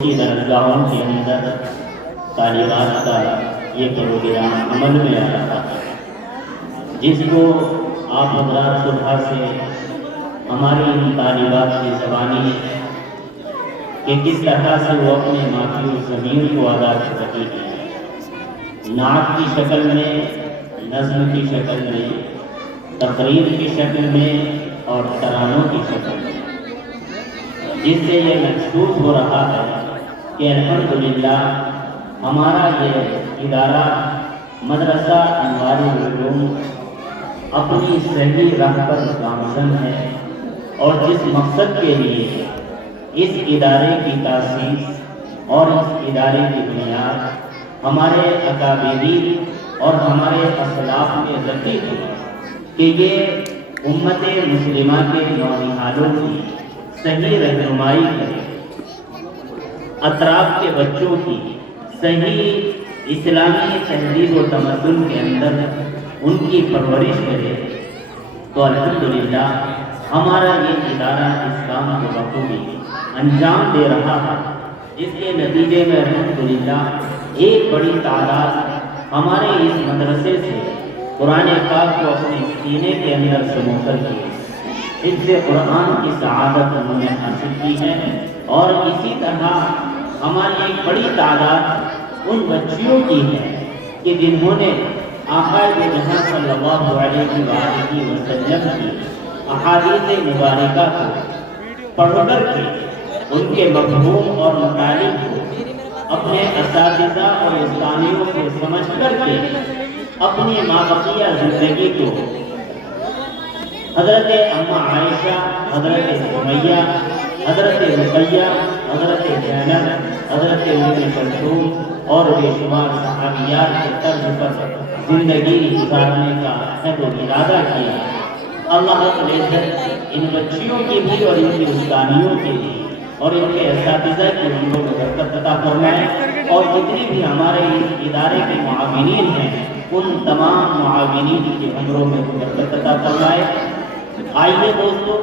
کی درسگاہوں کے اندر تعلیمات کا یہ پروگرام عمل میں آ رہا ہے، جس کو آپ حضرات صبح سے ہماری ان طالبات کی زبانی کہ کس طرح سے وہ اپنے مافی و ضمیر کو ادا کر رہی ہیں، نعت کی شکل میں، نظم کی شکل میں، تقریر کی شکل میں اور ترانوں کی شکل میں، جس سے یہ محسوس ہو رہا ہے کہ الحمدللہ ہمارا یہ ادارہ مدرسہ انوار العلوم اپنی صحیح راہ پر گامزن ہے، اور جس مقصد کے لیے اس ادارے کی تاسیس اور اس ادارے کی بنیاد ہمارے اکابرین اور ہمارے اسلاف نے رکھی تھی کہ یہ امت مسلمہ کے نونہالوں کی صحیح رہنمائی کرے، اطراف کے بچوں کی صحیح اسلامی تہذیب و تمدن کے اندر ان کی پرورش کرے، تو الحمدللہ ہمارا یہ ادارہ اس کام کو بخوبی انجام دے رہا ہے، جس کے نتیجے میں الحمدللہ ایک بڑی تعداد ہمارے اس مدرسے سے قرآن پاک کو اپنے سینے کے اندر سمو کر کی اس سے قرآن کی سعادت انہوں نے حاصل کی ہے، اور اسی طرح ہماری ایک بڑی تعداد ان بچیوں کی ہے کہ جنہوں نے آقا جہاں صلی اللہ علیہ وآلہ وسلم کی احادیث مبارکہ کو پڑھ کر کے ان کے مفہوم اور مطالب کو اپنے اساتذہ اور استاذوں سے سمجھ کر کے اپنی مابقیہ زندگی کو حضرت اماں عائشہ، حضرت سمیہ، حضرت رقیہ، حضرت زینب، حضرت ام کلثوم اور بے شمار صحابیات کے طرز پر زندگی گزارنے کا عہد و ارادہ کیا۔ اللہ رب العزت ان بچیوں کی بھی اور ان کی استانیوں کی بھی اور ان کے اساتذہ کی عمروں میں برکت عطا فرمائے، اور جتنی بھی ہمارے اس ادارے کے معاونین ہیں ان تمام معاونین کی عمروں میں برکت عطا فرمائے۔ آئیے دوستو،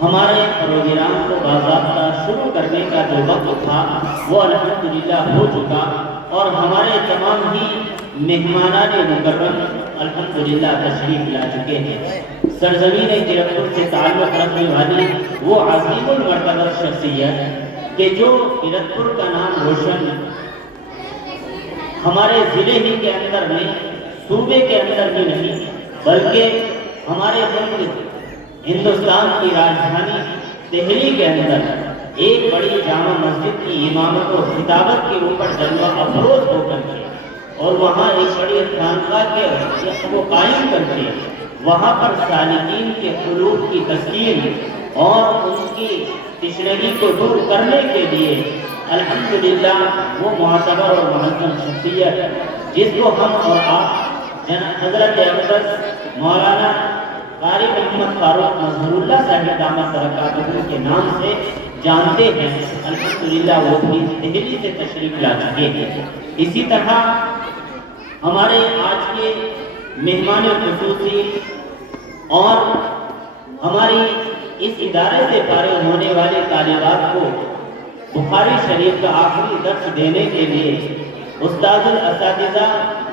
ہمارے پروگرام کو باضابطہ شروع کرنے کا جو وقت تھا وہ الحمدللہ ہو چکا، اور ہمارے تمام ہی مہمانان مکرم الحمدللہ تشریف لا چکے ہیں۔ سرزمین کرتپور سے تعلق رکھنے والی وہ عظیم المرتبہ شخصیت کہ جو کرتپور کا نام روشن ہمارے ضلع ہی کے اندر نہیں، صوبے کے اندر بھی نہیں، بلکہ ہمارے ملک ہندوستان کی راجدھانی دہلی کے اندر ایک بڑی جامع مسجد کی امامت و خطابت کے اوپر جلوہ افروز ہو کر کے، اور وہاں ایک بڑی خانقاہ کے کو قائم کر کے وہاں پر سالکین کے قلوب کی تسکین اور ان کی تشنگی کو دور کرنے کے لیے الحمدللہ وہ معتبر اور معظم شخصیت جس کو ہم اور آپ حضرت اقدس مولانا قاری محمد فاروق مظہر اللہ صاحب دامت برکاتہ کے نام سے جانتے ہیں، الحمدللہ وہ بھی دہلی سے تشریف لا چکے ہیں۔ اسی طرح ہمارے آج کے مہمان خصوصی اور ہماری اس ادارے سے فارغ ہونے والے طالبات کو بخاری شریف کا آخری درس دینے کے لیے استاذ الاساتذہ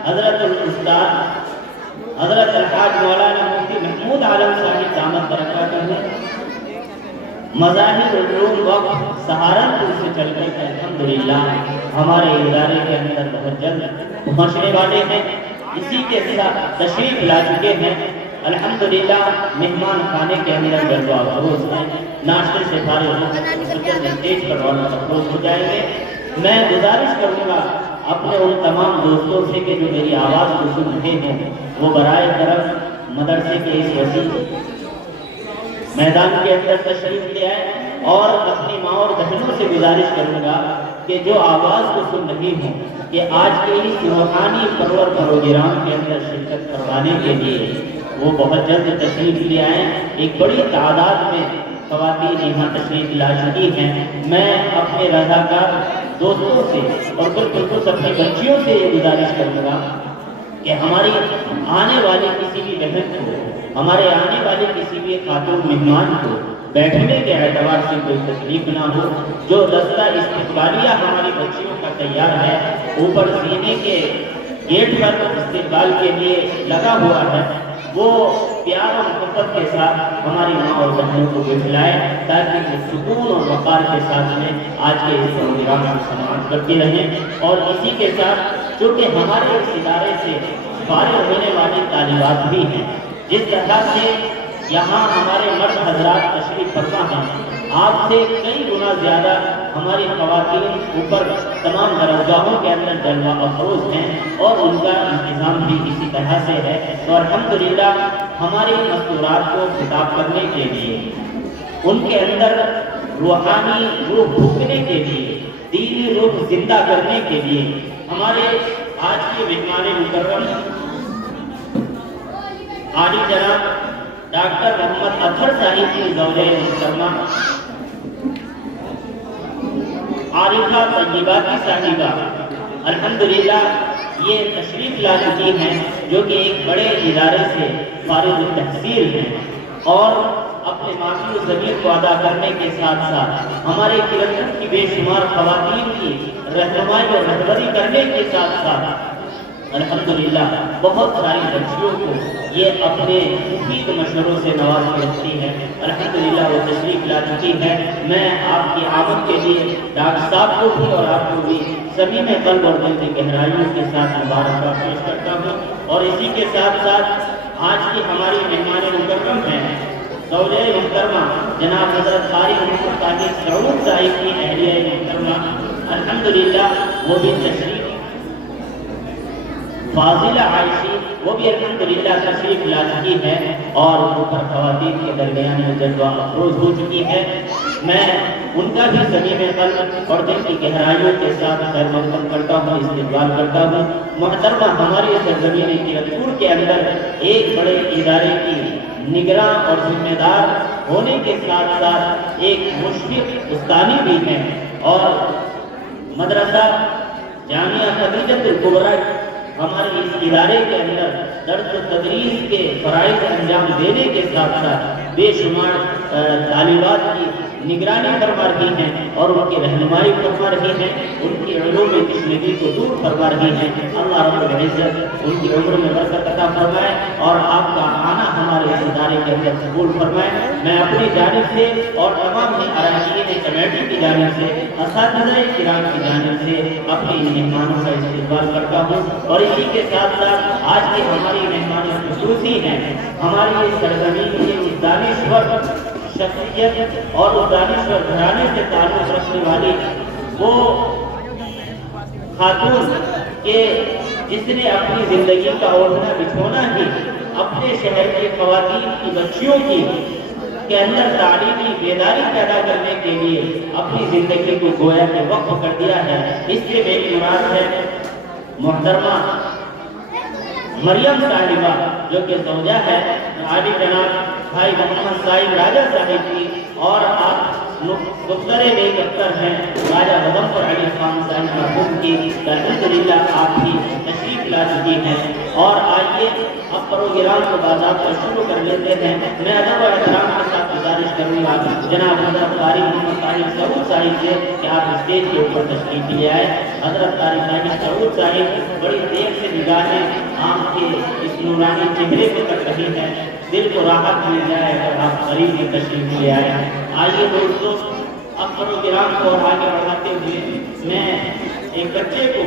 حضرت الاستاذ حضرت الحاج مولانا مفتی محمود عالم صاحب دامت برکاتہ مظاہر العلوم وقت سہارنپور سے چل کر کے الحمدللہ ہمارے ادارے کے اندر بہت جلد پہنچنے والے ہیں، اسی کے ساتھ تشریف لا چکے ہیں۔ الحمدللہ مہمان خانے کے اندر جلوہ افروز ہیں، ناشتے سے فارغ ہو کر اسٹیج پر رونق افروز ہو جائیں گے۔ میں گزارش کروں گا اپنے ان تمام دوستوں سے کہ جو میری آواز کو سن رہے ہیں وہ برائے طرف مدرسے کے اس وسیع میدان کے اندر تشریف لے آئے، اور اپنی ماں اور بہنوں سے گزارش کروں گا کہ جو آواز کو سن رہی ہوں کہ آج کے اس روحانی پرور پروگرام کے اندر شرکت کروانے کے لیے وہ بہت جلد تشریف لے آئیں۔ ایک بڑی تعداد میں خواتین یہاں تشریف لا چکی ہیں۔ میں اپنے رضاکار دوستوں سے اور بالخصوص اپنی بچیوں سے یہ گزارش کروں گا کہ ہماری آنے والی کسی بھی بہن کو، ہمارے آنے والے کسی بھی خاتون مہمان کو بیٹھنے کے اعتبار سے کوئی تکلیف نہ ہو۔ جو دستہ استقبالیہ ہماری بچیوں کا تیار ہے، اوپر سینے کے گیٹ پر استقبال کے لیے لگا ہوا ہے، وہ پیار اور محبت کے ساتھ ہماری ماں اور بہنوں کو بٹھلائے تاکہ وہ سکون اور وقار کے ساتھ میں آج کے اس پروگرام کو سماعت کرتے رہیں۔ اور اسی کے ساتھ چونکہ ہمارے اس ادارے سے فارغ ہونے والی طالبات بھی ہیں، جس طرح سے یہاں ہمارے مرد حضرات تشریف فرما ہیں، آپ سے کئی گنا زیادہ ہماری خواتین اوپر تمام درجگاہوں کے اندر جلوہ افروز ہیں اور ان کا انتظام بھی اسی طرح سے ہے۔ تو الحمدللہ ہماری مستورات کو خطاب کرنے کے لیے، ان کے اندر روحانی روح پھونکنے کے لیے، دینی روح زندہ کرنے کے لیے ہمارے آج کے مہمان مکرم عالی جناب ڈاکٹر محمد اطہر صاحب کی زوجہ محترمہ عارفہ طیبہ کی صاحبہ الحمدللہ یہ تشریف لا چکی ہیں، جو کہ ایک بڑے ادارے سے فارغ التحصیل ہیں اور اپنے معاشی و ضمیر کو ادا کرنے کے ساتھ ساتھ ہمارے کرکٹ کی بے شمار خواتین کی رہنمائی اور رہبری کرنے کے ساتھ ساتھ الحمدللہ بہت ساری بچیوں کو یہ اپنے مفید مشوروں سے نواز کے رکھتی ہے۔ الحمدللہ وہ تشریف لا چکی ہے۔ میں آپ کی آمد کے لیے ڈاکٹر صاحب کو بھی اور آپ کو بھی صمیم قلب اور دل کی گہرائیوں کے ساتھ مبارکباد پیش کرتا ہوں۔ اور اسی کے ساتھ ساتھ آج کی ہماری مہمان مکرم ہیں زوجہ محترمہ جناب حضرت قاری محمد طاہر سعود صاحب کی اہلیہ محترمہ الحمدللہ وہ بھی تشریف فاضلہ عائشی وہ بھی الحمدللہ تشریف لا چکی ہے اور اوپر خواتین کے درمیان میں جلوہ افروز ہو چکی ہے۔ میں ان کا بھی صمیم قلب اور دل کی گہرائیوں کے ساتھ خیر مقدم کرتا ہوں، استقبال کرتا ہوں۔ محترمہ ہماری سرزمین کرکپور کے اندر ایک بڑے ادارے کی نگراں اور ذمہ دار ہونے کے ساتھ ساتھ ایک مشفق استانی بھی ہیں اور مدرسہ جامعہ خدیجۃ الکبریٰ ہمارے اس ادارے کے اندر درس و تدریس کے فرائض انجام دینے کے ساتھ ساتھ بے شمار طالبات کی نگرانی فرما رہی ہیں اور ان کی رہنمائی فرما رہی ہیں، ان کی علوم تشنیدی کو دور فرما رہی ہیں۔ اللہ رب العزت ان کی عمر میں برکت عطا فرمائے اور آپ کا آنا ہمارے اس ادارے کے اندر قبول فرمائے۔ میں اپنی جانب سے اور تمام اراکین کمیٹی کی جانب سے، اساتذہ کرام کی جانب سے اپنے مہمانوں کا استقبال کرتا ہوں۔ اور اسی کے ساتھ ساتھ آج کی ہماری مہمان خصوصی ہیں، ہماری اس سرزمین کے اس دانشور شخصیت اور اس دانشور گھرانے سے تعلق رکھنے والی وہ خاتون کہ جس نے اپنی زندگی کا اوڑھنا بچھونا ہی اپنے شہر کی خواتین کی بچیوں کی کے اندر تعلیمی بیداری پیدا کرنے کے لیے اپنی زندگی کو گویا کہ وقف کر دیا ہے۔ اس سے میری مراد ہے محترمہ مریم صاحبہ جو کہ زوجہ ہے عالی جناب بھائی محمد صاحب راجہ صاحب کی، اور آپ دختر نیک اختر ہیں راجہ غضنفر علی خان صاحب مرحوم کی، الحمدللہ آپ بھی تشریف لا چکی ہیں۔ اور آئیے اب پروگرام کو باضابطہ شروع کر لیتے ہیں۔ میں ادب و احترام کے ساتھ گزارش کروں گا جناب حضرت قاری محمد طاہر سعود صاحب سے کہ آپ اسٹیج کے اوپر تشریف لے آئے۔ حضرت قاری طاہر سعود صاحب بڑی دیر سے نگاہیں آپ کے اس نورانی چہرے کو کر رہی ہیں، دل کو راحت مل جائے اگر آپ قریب میں تشریف لے آئے۔ آئیے دوستو اب پروگرام کو آگے بڑھاتے ہوئے میں ایک بچے کو